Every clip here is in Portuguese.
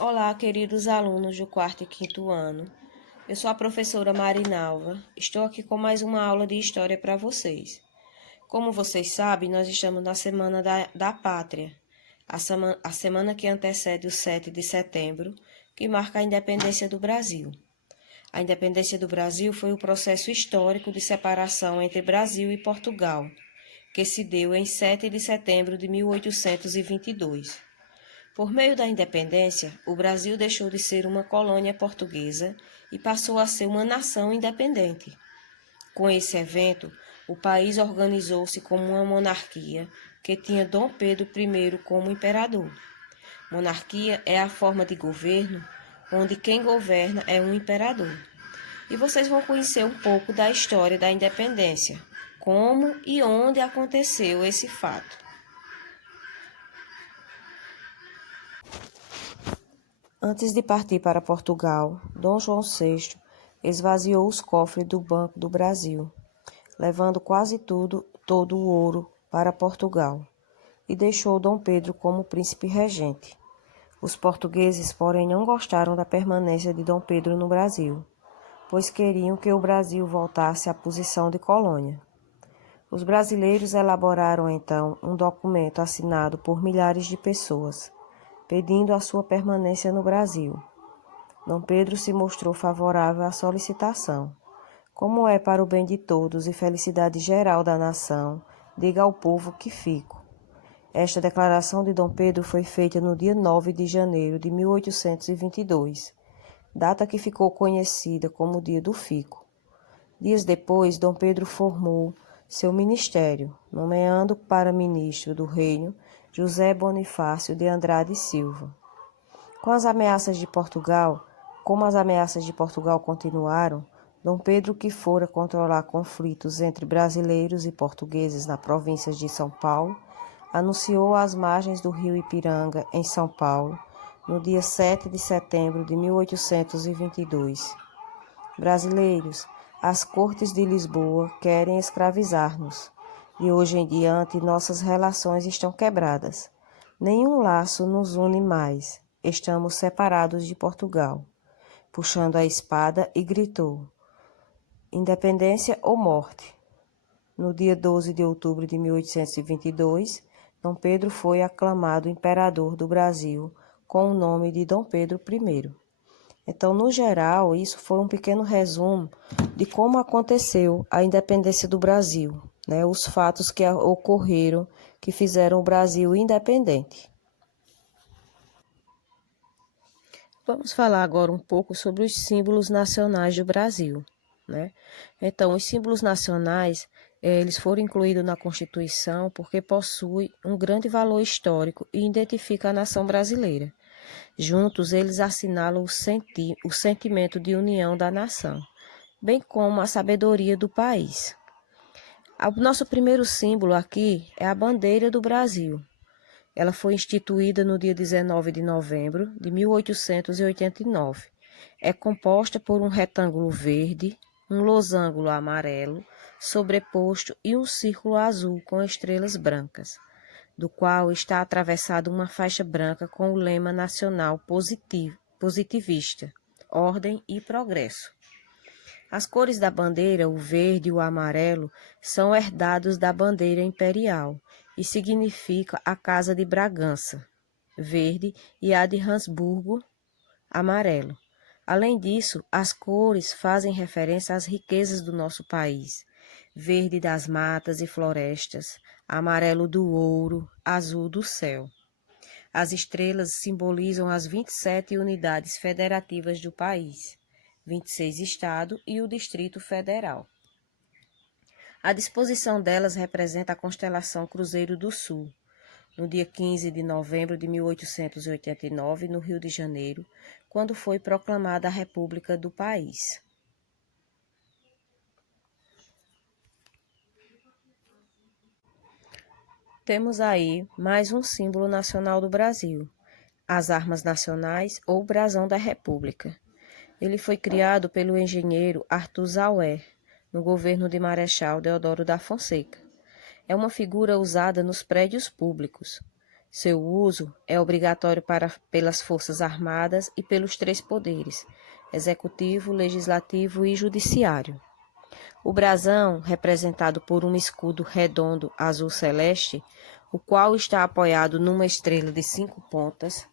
Olá, queridos alunos do quarto e quinto ano. Eu sou a professora Marinalva. Estou aqui com mais uma aula de História para vocês. Como vocês sabem, nós estamos na Semana da Pátria, a semana que antecede o 7 de setembro, que marca a independência do Brasil. A independência do Brasil foi o processo histórico de separação entre Brasil e Portugal, que se deu em 7 de setembro de 1822. Por meio da independência, o Brasil deixou de ser uma colônia portuguesa e passou a ser uma nação independente. Com esse evento, o país organizou-se como uma monarquia que tinha Dom Pedro I como imperador. Monarquia é a forma de governo onde quem governa é um imperador. E vocês vão conhecer um pouco da história da independência, como e onde aconteceu esse fato. Antes de partir para Portugal, Dom João VI esvaziou os cofres do Banco do Brasil, levando quase todo o ouro para Portugal, e deixou Dom Pedro como príncipe regente. Os portugueses, porém, não gostaram da permanência de Dom Pedro no Brasil, pois queriam que o Brasil voltasse à posição de colônia. Os brasileiros elaboraram então um documento assinado por milhares de pessoas, pedindo a sua permanência no Brasil. Dom Pedro se mostrou favorável à solicitação. Como é para o bem de todos e felicidade geral da nação, diga ao povo que fico. Esta declaração de Dom Pedro foi feita no dia 9 de janeiro de 1822, data que ficou conhecida como o Dia do Fico. Dias depois, Dom Pedro formou seu ministério, nomeando para ministro do reino José Bonifácio de Andrade e Silva. Como as ameaças de Portugal continuaram, Dom Pedro, que fora controlar conflitos entre brasileiros e portugueses na província de São Paulo, anunciou às margens do rio Ipiranga, em São Paulo, no dia 7 de setembro de 1822. Brasileiros, as cortes de Lisboa querem escravizar-nos. De hoje em diante, nossas relações estão quebradas. Nenhum laço nos une mais. Estamos separados de Portugal. Puxando a espada, e gritou: independência ou morte. No dia 12 de outubro de 1822, Dom Pedro foi aclamado imperador do Brasil com o nome de Dom Pedro I. Então, no geral, isso foi um pequeno resumo de como aconteceu a independência do Brasil, né? Os fatos que ocorreram que fizeram o Brasil independente. Vamos falar agora um pouco sobre os símbolos nacionais do Brasil, né? Então, os símbolos nacionais, eles foram incluídos na Constituição porque possuem um grande valor histórico e identificam a nação brasileira. Juntos, eles assinalam o sentimento de união da nação, bem como a sabedoria do país. O nosso primeiro símbolo aqui é a bandeira do Brasil. Ela foi instituída no dia 19 de novembro de 1889. É composta por um retângulo verde, um losango amarelo sobreposto e um círculo azul com estrelas brancas, do qual está atravessada uma faixa branca com o lema nacional positivista, ordem e progresso. As cores da bandeira, o verde e o amarelo, são herdados da bandeira imperial e significa a Casa de Bragança, verde, e a de Habsburgo, amarelo. Além disso, as cores fazem referência às riquezas do nosso país: verde das matas e florestas, amarelo do ouro, azul do céu. As estrelas simbolizam as 27 unidades federativas do país, 26 estados e o Distrito Federal. A disposição delas representa a constelação Cruzeiro do Sul. No dia 15 de novembro de 1889, no Rio de Janeiro, quando foi proclamada a República do país. Temos aí mais um símbolo nacional do Brasil, as armas nacionais ou brasão da República. Ele foi criado pelo engenheiro Arthur Zauer, no governo de Marechal Deodoro da Fonseca. É uma figura usada nos prédios públicos. Seu uso é obrigatório pelas Forças Armadas e pelos três poderes, executivo, legislativo e judiciário. O brasão, representado por um escudo redondo azul celeste, o qual está apoiado numa estrela de 5 pontas.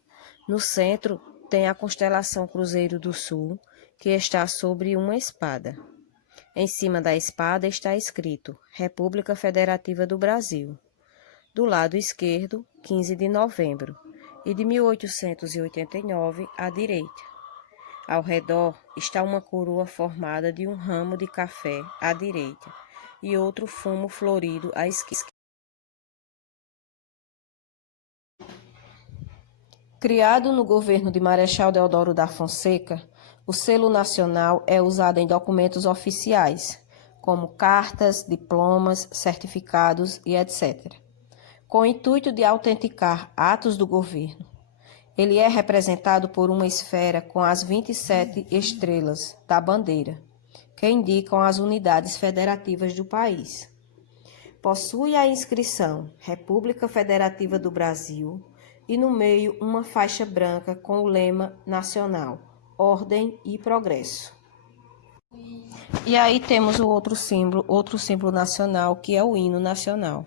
No centro tem a constelação Cruzeiro do Sul, que está sobre uma espada. Em cima da espada está escrito República Federativa do Brasil. Do lado esquerdo, 15 de novembro, e de 1889 à direita. Ao redor está uma coroa formada de um ramo de café à direita e outro fumo florido à esquerda. Criado no governo de Marechal Deodoro da Fonseca, o selo nacional é usado em documentos oficiais, como cartas, diplomas, certificados e etc., com o intuito de autenticar atos do governo. Ele é representado por uma esfera com as 27 estrelas da bandeira, que indicam as unidades federativas do país. Possui a inscrição República Federativa do Brasil e no meio uma faixa branca com o lema nacional, Ordem e Progresso. E aí temos o outro símbolo nacional, que é o hino nacional,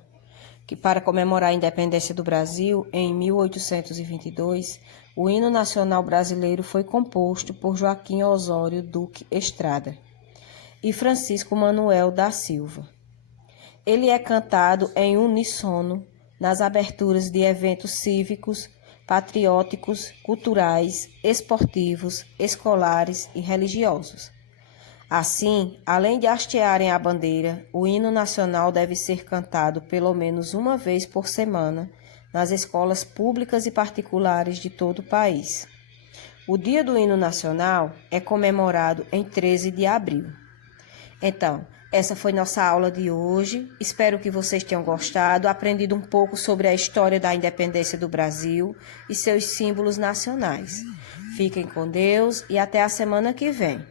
que para comemorar a independência do Brasil, em 1822, o hino nacional brasileiro foi composto por Joaquim Osório Duque Estrada e Francisco Manuel da Silva. Ele é cantado em uníssono nas aberturas de eventos cívicos, patrióticos, culturais, esportivos, escolares e religiosos. Assim, além de hastearem a bandeira, o hino nacional deve ser cantado pelo menos uma vez por semana nas escolas públicas e particulares de todo o país. O Dia do Hino Nacional é comemorado em 13 de abril. Então, essa foi nossa aula de hoje. Espero que vocês tenham gostado, aprendido um pouco sobre a história da independência do Brasil e seus símbolos nacionais. Fiquem com Deus e até a semana que vem.